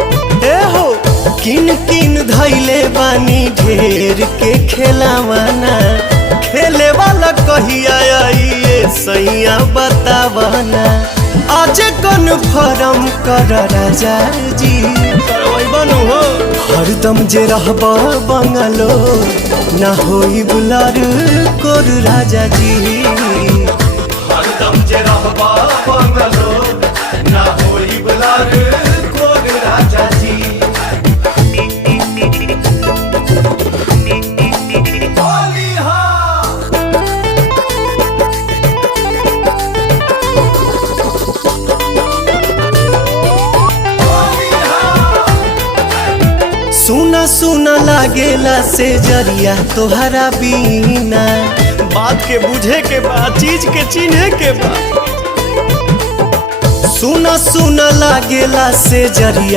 ए हो किन किन धैले बानी ढेर के खेलावाना, खेले वाला कहिया आइए सैया बतावाना। आज कन्फर्म कर राजा जी बनू हो, हरदम जे रहब बंगलो ना होई बुलार कोर राजा जी। हरदम जे रहब बंगलो ना होई बुलार कोर राजा जी। सुना सुना लागेला से जरिया तोहरा बीना, बात के बुझे के बा चीज के चिन्हे के बा। सुना सुना लागेला से जरिया